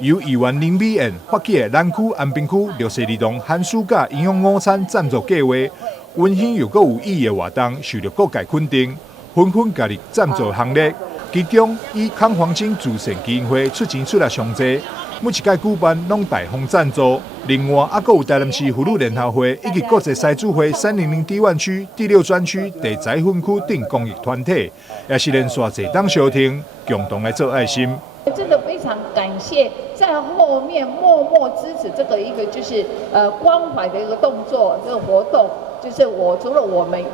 由议员林美燕发起的南区、安平区60儿童寒暑假营养午餐赞助计划，温馨又有意义的活动受到各界肯定，纷纷加入赞助行列。其中以康黄金慈善基金会出钱出力上济，每一届举办拢大方赞助。另外，还有台南市妇女联合会以及国际西主会300 D 湾区、第6专区、第10分区等公益团体，也是连续侪档相挺，共同来做爱心。真的非常感谢在后面默默支持这个一个就是关怀的一个动作，这个活动就是除了我们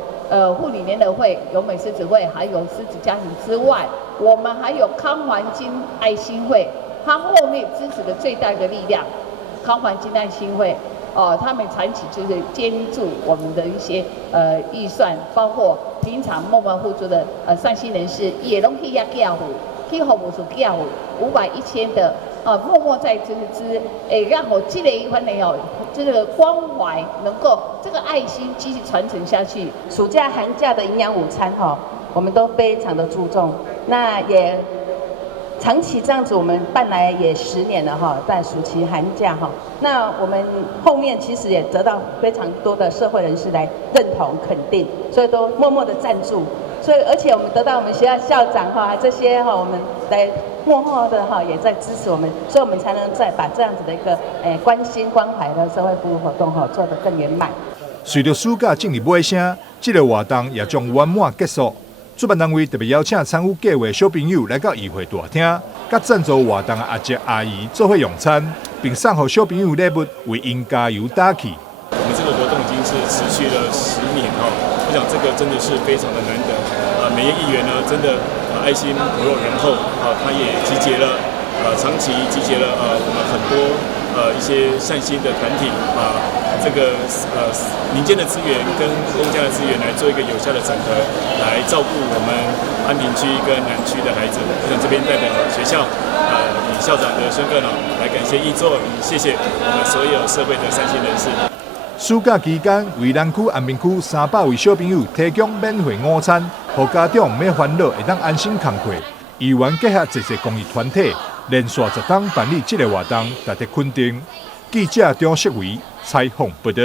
护理联合会有美狮子会，还有狮子家庭之外，我们还有康环金爱心会，它后面支持的最大的力量，康环金爱心会他们长期就是监助我们的一些预算，包括平常默默付出的善心人士也拢去给服务。去服务处给500、1000的默默在让我这类一番的这个关怀能够这个爱心继续传承下去。暑假、寒假的营养午餐我们都非常的注重，那也长期这样子，我们办来也10年了在暑期、寒假那我们后面其实也得到非常多的社会人士来认同、肯定，所以都默默的赞助。所以，而且我们得到我们学校校长这些我们来幕后的也在支持我们，所以我们才能再把这样子的一个关心关怀的社会服务活动做得更圆满。随着暑假进入尾声，这个活动也将圆满结束。主办单位特别邀请参与计划的小朋友来到议会大厅，甲赞助活动的阿姐阿姨做伙用餐，并送给小朋友礼物，为因加油打气。我们这个活动已经是持续了10年我想这个真的是非常的难得。每位议员呢，真的爱心不落人后他也集结了长期集结了我们很多一些善心的团体这个民间的资源跟公家的资源来做一个有效的整合，来照顾我们安平区跟南区的孩子。我想这边代表学校以校长的身份来感谢议座，谢谢我们所有社会的善心人士。暑假期间，为南区、安平区300位小朋友提供免费午餐，让家长唔免烦恼，会当安心工课。议员结合这些公益团体，连续10档办理这个活动，值得肯定。记者张世伟采访报道。